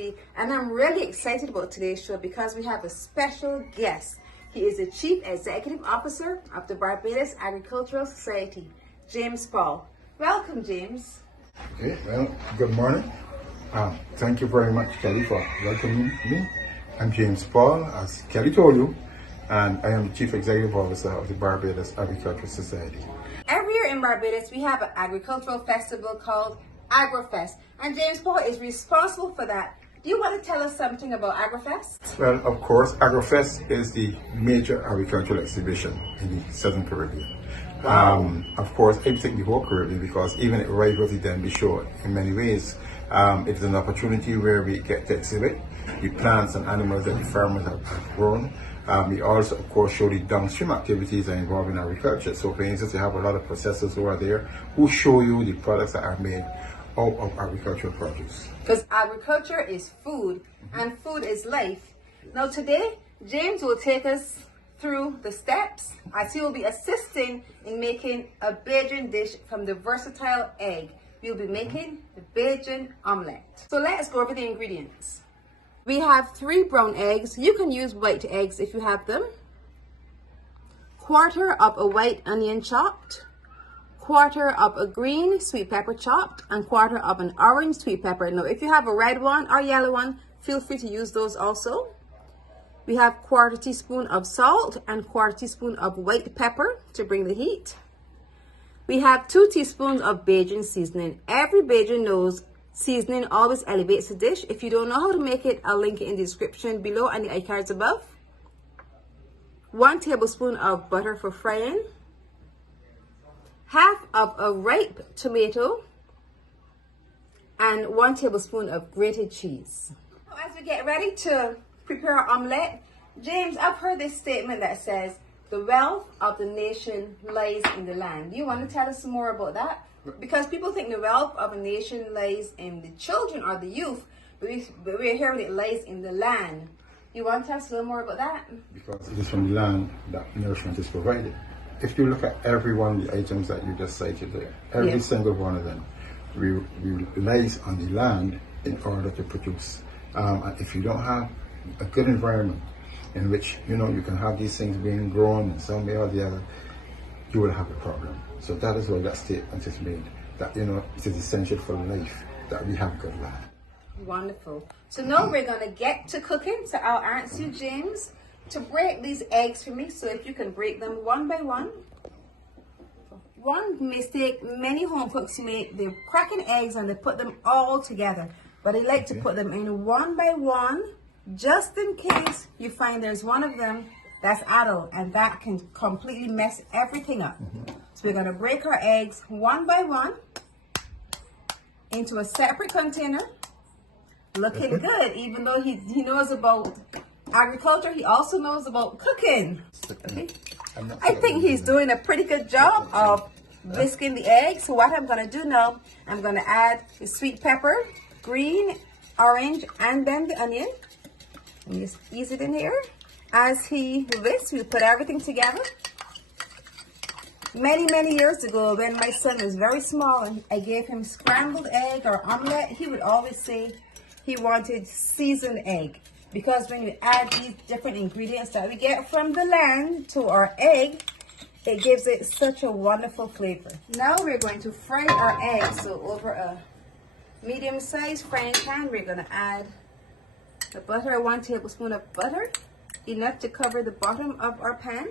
Ltd, and I'm really excited about today's show because we have a special guest. He is the Chief Executive Officer of the Barbados Agricultural Society, James Paul. Welcome, James. Okay, well, good morning. Thank you very much, Kelly, for welcoming me. I'm James Paul, as Kelly told you, and I am the Chief Executive Officer of the Barbados Agricultural Society. Every year in Barbados, we have an agricultural festival called Agrofest, and James Paul is responsible for that. Do you want to tell us something about Agrofest? Well, of course, Agrofest is the major agricultural exhibition in the Southern Caribbean. Wow. Of course, I think the whole Caribbean, because even right with the Denby Show, in many ways, it is an opportunity where we get to exhibit the plants and animals that the farmers have grown. We also, of course, show the downstream activities that involve in agriculture. So, for instance, you have a lot of processors who are there who show you the products that are made out of agricultural produce. Because agriculture is food, and food is life. Now, today, James will take us through the steps as he will be assisting in making a Bajan dish from the versatile egg. We'll be making the Bajan Omelette. So let's go over the ingredients. We have 3 brown eggs. You can use white eggs if you have them. 1/4 of a white onion chopped. 1/4 of a green sweet pepper chopped, and 1/4 of an orange sweet pepper. Now, if you have a red one or yellow one, feel free to use those also. We have 1/4 teaspoon of salt and 1/4 teaspoon of white pepper to bring the heat. We have 2 teaspoons of Bajan seasoning. Every Bajan knows seasoning always elevates the dish. If you don't know how to make it, I'll link it in the description below and the iCards above. 1 tablespoon of butter for frying. 1/2 of a ripe tomato. And 1 tablespoon of grated cheese. As we get ready to prepare our omelette, James, I've heard this statement that says, the wealth of the nation lies in the land. Do you want to tell us some more about that? Because people think the wealth of a nation lies in the children or the youth, but we're hearing it lies in the land. You want to tell us a little more about that? Because it is from the land that nourishment is provided. If you look at every one of the items that you just cited there, every single one of them relies on the land in order to produce. And if you don't have a good environment in which you can have these things being grown in some way or the other, you will have a problem. So that is why that statement is made, that it is essential for life that we have good land. Wonderful. So now we're going to get to cooking. So I'll ask you, James, to break these eggs for me. So if you can break them one by one. One mistake many home cooks make, they're cracking eggs and they put them all together. But I like to put them in one by one, just in case you find there's one of them that's adult, and that can completely mess everything up. So we're going to break our eggs one by one into a separate container. Looking good, even though he knows about agriculture, he also knows about cooking. Okay. I think he's doing a pretty good job of whisking the eggs. So what I'm going to do now, I'm going to add the sweet pepper, green, orange, and then the onion. And just ease it in here. As he whisks, we put everything together. Many years ago, when my son was very small and I gave him scrambled egg or omelette, he would always say he wanted seasoned egg. Because when you add these different ingredients that we get from the land to our egg, it gives it such a wonderful flavor. Now we're going to fry our eggs. So over a medium-sized frying pan, we're going to add the butter, 1 tablespoon of butter, enough to cover the bottom of our pan.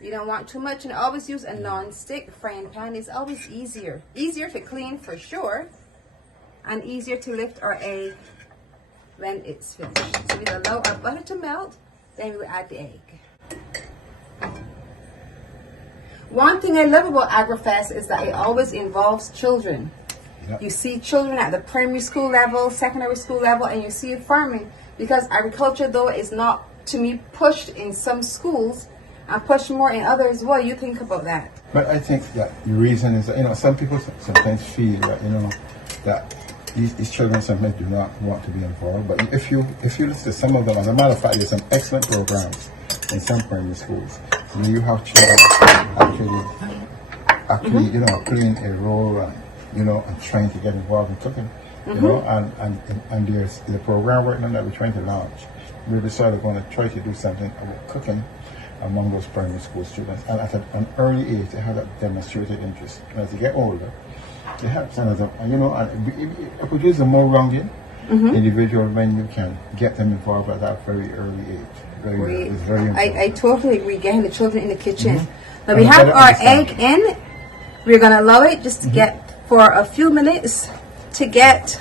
You don't want too much, and always use a non-stick frying pan. It's always easier to clean for sure, and easier to lift our egg when it's finished. So we'll allow our butter to melt, then we'll add the egg. One thing I love about Agrofest is that it always involves children. Yep. You see children at the primary school level, secondary school level, and you see farming, because agriculture, though, is not, to me, pushed in some schools and pushed more in others. What do you think about that? But I think that the reason is that, some people sometimes feel that, that these children sometimes do not want to be involved. But if you listen to some of them, as a matter of fact, there's some excellent programs in some primary schools. You have children actually playing a role, and trying to get involved in cooking. you know, and there's the program right now that we're trying to launch. We decided we're going to try to do something about cooking among those primary school students, and at an early age they have that demonstrated interest. And as they get older, it helps, and you know, and it produces a more rounded individual when you can get them involved at that very early age. It's very important. I totally agree. Getting the children in the kitchen. Now we have our egg in. We're gonna allow it just to get for a few minutes to get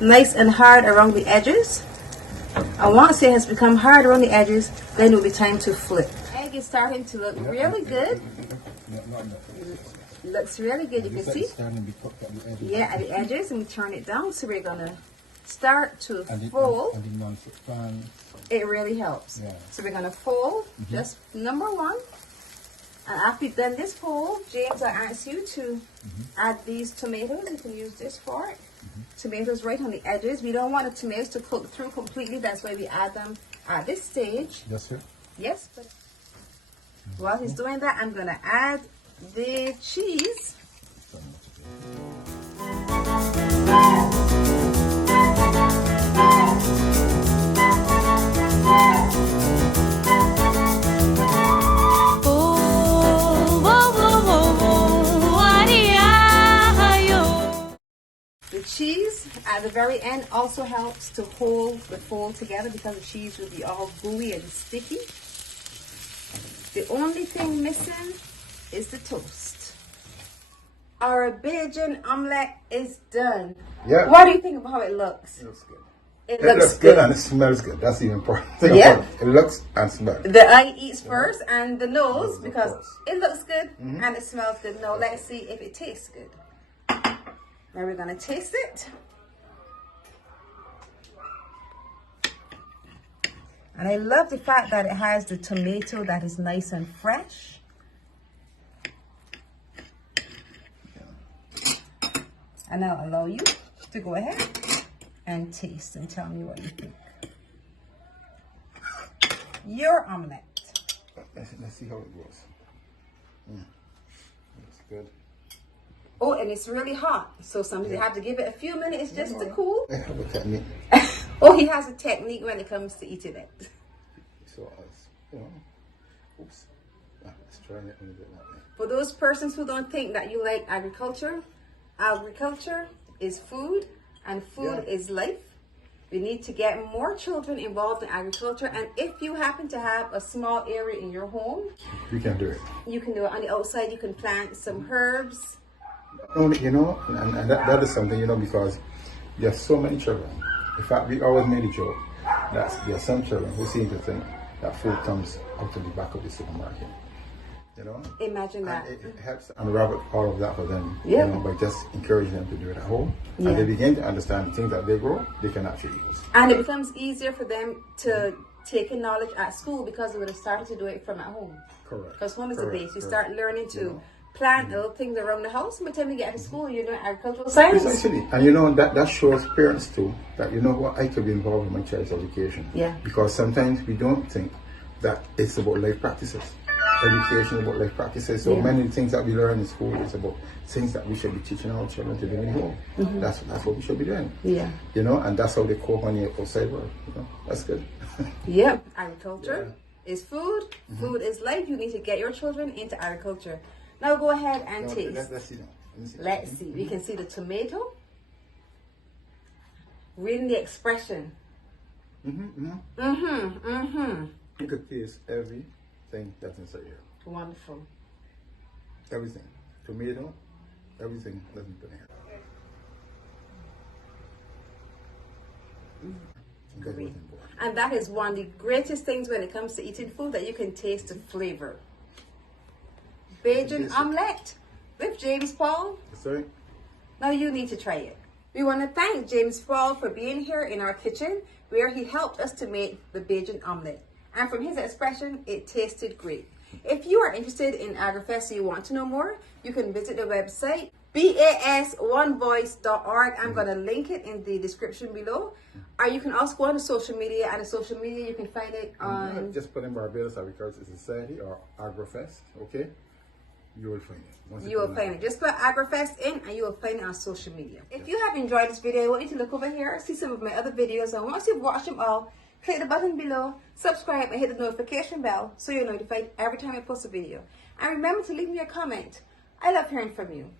nice and hard around the edges. And once it has become hard around the edges, then it will be time to flip. Egg is starting to look really good. It looks really good. You can see. Yeah, at the edges, and we turn it down. So we're gonna start to fold. It really helps. Yeah. So we're gonna fold just number one. And after you've done this fold, James, I ask you to add these tomatoes. You can use this for it. Tomatoes right on the edges. We don't want the tomatoes to cook through completely. That's why we add them at this stage. Yes, sir. Yes, but while he's doing that, I'm gonna add the cheese. The cheese at the very end also helps to hold the fold together because the cheese will be all gooey and sticky. The only thing missing is the toast. Our Bajan omelette is done. Yeah. What do you think of how it looks? It looks good. It looks good and it smells good. That's the important thing. Yeah. It looks and smells. The eye eats first and the nose because it looks good and it smells good. Now let's see if it tastes good. Now we're gonna taste it. And I love the fact that it has the tomato that is nice and fresh. And I'll allow you to go ahead and taste and tell me what you think. Your omelette. Let's see how it goes. Looks good. Oh, and it's really hot. So sometimes you have to give it a few minutes just to cool. I have a technique. Oh, he has a technique when it comes to eating it. So, you know, oops. Let's try it a little bit that way. For those persons who don't think that you like agriculture, agriculture is food and food is life. We need to get more children involved in agriculture, and if you happen to have a small area in your home, you can do it. You can do it. On the outside, you can plant some herbs. You know, and that is something, you know, because there are so many children. In fact, we always made a joke that there are some children who seem to think that food comes out of the back of the supermarket. You know? Imagine that. And it helps unravel all of that for them, you know, by just encouraging them to do it at home. And they begin to understand the things that they grow, they can actually use. And it becomes easier for them to take in knowledge at school because they would have started to do it from at home. Correct. Because home is the base. You start learning to plant little things around the house. By the time you get to school, you're doing agricultural science. Essentially. And you know, that shows parents too, that you know what, I could be involved in my child's education. Yeah. Because sometimes we don't think that it's about life practices. Education about life practices. So many things that we learn in school is about things that we should be teaching our children to do in home. That's what we should be doing. Yeah. You know, and that's how they cope on the outside world. You know, that's good. Yeah. Agriculture is food. Food is life. You need to get your children into agriculture. Now go ahead and taste. Let's see now. Let's see. We can see the tomato. Reading the expression. You could taste everything that's inside here. Wonderful. Everything. Tomato, everything that's in here. And that is one of the greatest things when it comes to eating food, that you can taste the flavor. Bajan omelette with James Paul. Sorry? Now you need to try it. We want to thank James Paul for being here in our kitchen where he helped us to make the Bajan omelette. And from his expression, it tasted great. If you are interested in Agrofest and you want to know more, you can visit the website basonevoice.org. I'm going to link it in the description below. Or you can also go on to social media, and on social media you can find it on... Just put in Barbados Agricultural Society or Agrofest, okay? you will find it. Once You will find it. Just put Agrofest in and you will find it on social media. If you have enjoyed this video, I want you to look over here, see some of my other videos, and once you've watched them all, click the button below, subscribe, and hit the notification bell so you're notified every time I post a video. And remember to leave me a comment. I love hearing from you.